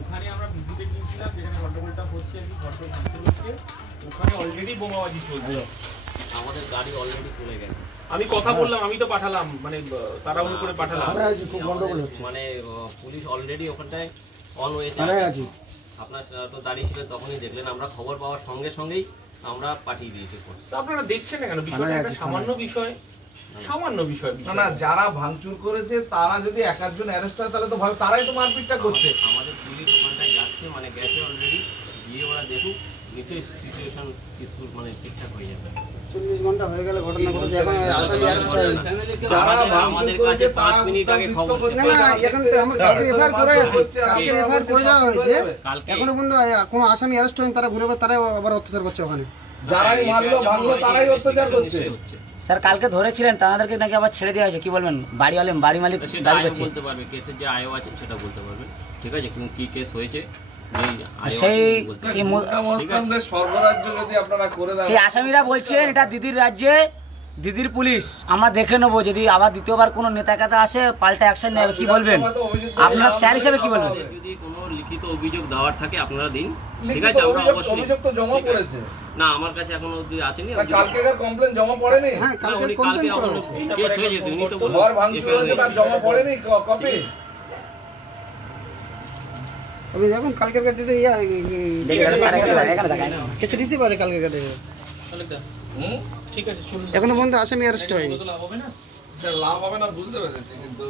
ওখানে আমরা ভিজিটে গিয়েছিলাম যেখানে গন্ডগোলটা হচ্ছে, ঘটনা হচ্ছে, ওখানে অলরেডি বোমাবাজি চলছে, আমাদের গাড়ি অলরেডি চলে গেছে। আমি কথা বললাম, আমি তো পাঠালাম, মানে তাড়াহুড়ো করে পাঠালাম, খুব গন্ডগোল হচ্ছে, মানে পুলিশ অলরেডি ওখানটায় অন হয়েছে। আপনার তো দাঁড়িয়ে ছিলেন, তখনই দেখলেন, আমরা খবর পাওয়ার সঙ্গে সঙ্গেই আমরা পাঠিয়ে দিয়েছি। তো আপনারা দেখছেন না কেন? বিষয়টা একটা সামান্য বিষয়, সামান্য বিষয় না, যারা ভাঙচুর করেছে তারা যদি এক একজন অ্যারেস্ট হয় তাহলে তো ভাবে তারাই তো মারপিটটা করছে। আমাদের পুলিশ ওখানটায় যাচ্ছে, মানে গেছে অলরেডি, গিয়ে ওরা দেখুক নিশ্চয়ই সিচুয়েশন স্কুল মানে ঠিকঠাক হয়ে যাবে। 40 ঘন্টা হয়ে গেল ঘটনা ঘটেছে, এখন অ্যারেস্ট হয়নি। যারা আমাদের কাছে 5 মিনিট আগে খবর, না না, এখন তো আমরা কালকে এফআইআর করে আছে, কালকে এফআইআর করে দেওয়া হয়েছে, এখনো পর্যন্ত কোনো আসামি অ্যারেস্ট হয়নি, তারা ঘুরে তারা আবার অত্যাচার করছে ওখানে। যারাই মারলো ভাঙলো তারাই অত্যাচার করছে। স্যার কালকে ধরেছিলেন, তাদেরকে নাকি আবার ছেড়ে দেওয়া হয়েছে, কি বলবেন? বাড়ি মালিক দাবি করছে, বলতে পারবে কেসের যে আয়ও আছে সেটা বলতে পারবে, ঠিক আছে, কিন্তু কি কেস হয়েছে সেই আসামিরা বলছেন এটা দিদির রাজ্যে, দিদির পুলিশ, আমরা দেখে নেবো, যদি আবার দ্বিতীয়বার কোনো নেতা কাতা আসে পাল্টা অ্যাকশন নেবে। কি বলবেন আপনার স্যার হিসেবে, কি বলবেন? যদি কোনো লিখিত অভিযোগ দেওয়ার থাকে আপনারা দিন, ঠিক আছে, আমরা অবশ্যই। অভিযোগ তো জমা পড়েছে না, আমার কাছে এখনো অবধি আসেনি। কালকেকার কমপ্লেন জমা পড়েনি? হ্যাঁ, কালকে কমপ্লেন করা হয়েছে, কেস হয়েছে, তুমি তো ঘর ভাঙচুর হয়েছে, তার জমা পড়েনি কপি? আমি দেখুন কালকের ডেটে কিছু রিসিভ আছে কালকের ডেটে, ঠিক আছে, এখনো পর্যন্ত আসামি অ্যারেস্ট হয়নি। লাভ হবে না বুঝতে পেরেছি, কিন্তু